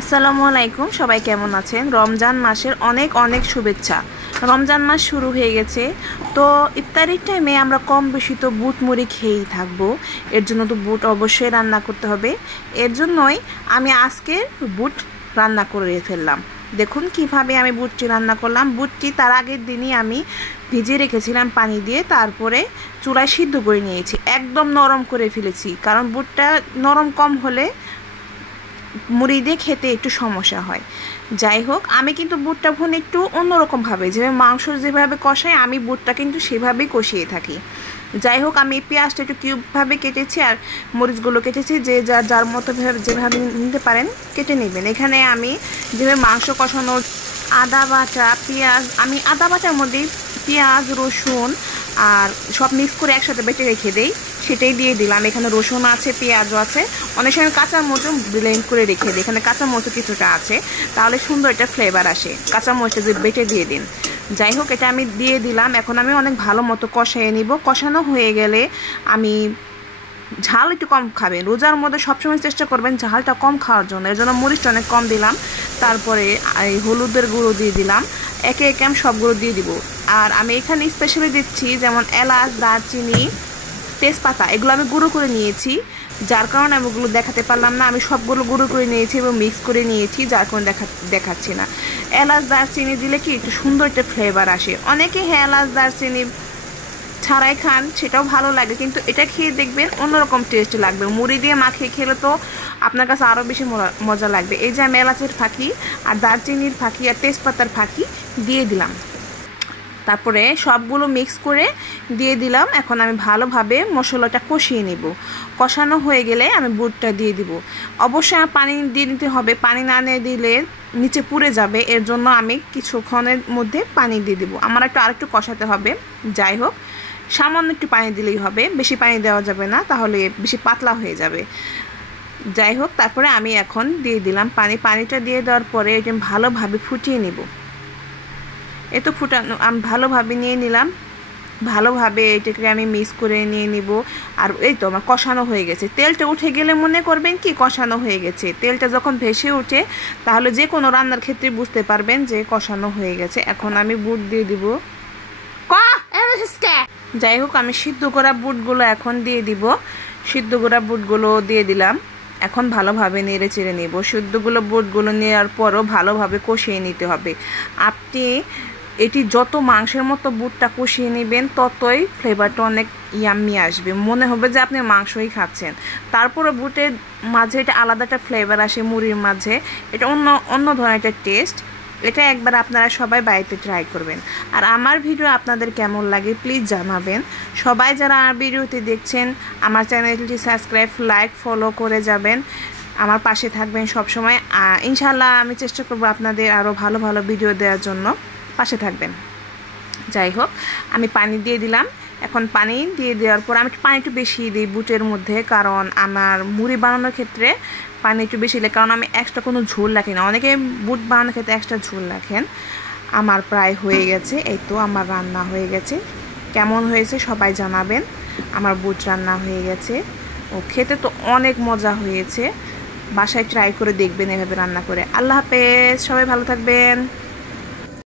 আসসালামু আলাইকুম, সবাই কেমন আছেন? রমজান মাসের অনেক অনেক শুভেচ্ছা। রমজান মাস শুরু হয়ে গেছে, তো ইফতারির টাইমে আমরা কম বেশি তো বুট মুড়ি খেয়েই থাকবো। এর জন্য তো বুট অবশ্যই রান্না করতে হবে। এর জন্যই আমি আজকে বুট রান্না করে ফেললাম। দেখুন কিভাবে আমি বুটটি রান্না করলাম। বুটটি তার আগের দিনই আমি ভিজিয়ে রেখেছিলাম পানি দিয়ে, তারপরে চুলায় সিদ্ধ করে নিয়েছি, একদম নরম করে ফেলেছি, কারণ বুটটা নরম কম হলে মুড়ি দিয়ে খেতে একটু সমস্যা হয়। যাই হোক, আমি কিন্তু বুটটা ভুনে একটু অন্যরকমভাবে, যেভাবে মাংস যেভাবে কষাই আমি বুটটা কিন্তু সেভাবেই কষিয়ে থাকি। যাই হোক, আমি পেঁয়াজটা একটু কিউবভাবে কেটেছি আর মরিচগুলো কেটেছি, যে যার মতো যেভাবে নিতে পারেন কেটে নেবেন। এখানে আমি যেভাবে মাংস কষানোর আদা বাটা, পেঁয়াজ, আমি আদা বাটার মধ্যে পেঁয়াজ রসুন আর সব মিক্স করে একসাথে বেটে রেখে দেই, সেটাই দিয়ে দিলাম। এখানে রসুন আছে, পেঁয়াজও আছে, অনেক সময় কাঁচা মরিচও ব্লেন্ড করে রেখে দিই। এখানে কাঁচা মরিচ কিছুটা আছে, তাহলে সুন্দর একটা ফ্লেভার আসে। কাঁচা মরিচটা যে বেটে দিয়ে দিন। যাই হোক, এটা আমি দিয়ে দিলাম। এখন আমি অনেক ভালো মতো কষাইয়ে নিব। কষানো হয়ে গেলে আমি ঝাল একটু কম খাবেন, রোজার মধ্যে সবসময় চেষ্টা করবেন ঝালটা কম খাওয়ার জন্য, এর জন্য মরিচটা অনেক কম দিলাম। তারপরে এই হলুদের গুঁড়ো দিয়ে দিলাম, একে একে আমি সবগুলো দিয়ে দিব। আর আমি এখানে স্পেশালি দিচ্ছি যেমন এলাচ, দারচিনি, তেজপাতা, এগুলো আমি গুঁড়ো করে নিয়েছি, যার কারণে আমি ওগুলো দেখাতে পারলাম না। আমি সবগুলো গুঁড়ো করে নিয়েছি এবং মিক্স করে নিয়েছি, যার কারণে দেখাচ্ছি না। এলাচ দারচিনি দিলে কি একটু সুন্দর একটা ফ্লেভার আসে। অনেকে এলাচ দারচিনি ছাড়াই খান, সেটাও ভালো লাগে, কিন্তু এটা খেয়ে দেখবেন অন্যরকম টেস্ট লাগবে। মুড়ি দিয়ে মাখিয়ে খেলে তো আপনার কাছে আরও বেশি মজা লাগবে। এই যে আমি এলাচের ফাঁকি আর দারচিনির ফাঁকি আর তেজপাতার ফাঁকি দিয়ে দিলাম, তারপরে সবগুলো মিক্স করে দিয়ে দিলাম। এখন আমি ভালোভাবে মশলাটা কষিয়ে নিব। কষানো হয়ে গেলে আমি বুটটা দিয়ে দিব। অবশ্যই পানি দিয়ে দিতে হবে, পানি না দিয়ে দিলে নিচে পুড়ে যাবে, এর জন্য আমি কিছুক্ষণের মধ্যে পানি দিয়ে দিব। আমার আরেকটু কষাতে হবে। যাই হোক, সামান্য একটু পানি দিলেই হবে, বেশি পানি দেওয়া যাবে না, তাহলে বেশি পাতলা হয়ে যাবে। যাই হোক, তারপরে আমি এখন দিয়ে দিলাম পানিটা দিয়ে দেওয়ার পরে এটা ভালোভাবে ফুটিয়ে নিব। এতো ফুটানো আমি ভালোভাবে নিয়ে নিলাম, ভালোভাবে এটাকে আমি মিক্স করে নিয়ে নিব। আর এই তো আমার কষানো হয়ে গেছে। তেলটা উঠে গেলে মনে করবেন কি কষানো হয়ে গেছে। তেলটা যখন ভেসে ওঠে তাহলে যে কোনো রান্নার ক্ষেত্রে বুঝতে পারবেন যে কষানো হয়ে গেছে। এখন আমি বুট দিয়ে দিব। যাই হোক, আমি সিদ্ধ করা বুটগুলো এখন দিয়ে দিব। সিদ্ধ করা বুটগুলো দিয়ে দিলাম। এখন ভালোভাবে নেড়ে চেড়ে নেব। সিদ্ধগুলো বুটগুলো নেওয়ার পরও ভালোভাবে কষিয়ে নিতে হবে। আপনি এটি যত মাংসের মতো বুটটা কষিয়ে নেবেন ততই ফ্লেভারটা অনেক ইয়াম্মি আসবে, মনে হবে যে আপনি মাংসই খাচ্ছেন। তারপরে বুটের মাঝে এটা আলাদা একটা ফ্লেভার আসে, মুড়ির মাঝে এটা অন্য ধরনের একটা টেস্ট। এটা একবার আপনারা সবাই বাড়িতে ট্রাই করবেন। আর আমার ভিডিও আপনাদের কেমন লাগে প্লিজ জানাবেন। সবাই যারা আমার ভিডিওতে দেখছেন আমার চ্যানেলটি সাবস্ক্রাইব, লাইক, ফলো করে যাবেন, আমার পাশে থাকবেন সবসময়। ইনশাল্লাহ আমি চেষ্টা করব আপনাদের আরও ভালো ভালো ভিডিও দেওয়ার জন্য, পাশে থাকবেন। যাই হোক, আমি পানি দিয়ে দিলাম। এখন পানি দিয়ে দেওয়ার পর আমি পানি একটু বেশি দিই বুটের মধ্যে, কারণ আমার মুড়ি বানানোর ক্ষেত্রে পানি একটু বেশি লাগে, কারণ আমি এক্সট্রা কোনো ঝোল রাখি না। অনেকে বুট বানানোর ক্ষেত্রে এক্সট্রা ঝোল রাখেন। আমার প্রায় হয়ে গেছে, এই তো আমার রান্না হয়ে গেছে। কেমন হয়েছে সবাই জানাবেন। আমার বুট রান্না হয়ে গেছে, ও খেতে তো অনেক মজা হয়েছে। বাসায় ট্রাই করে দেখবেন এভাবে রান্না করে। আল্লাহ হাফেজ, সবাই ভালো থাকবেন।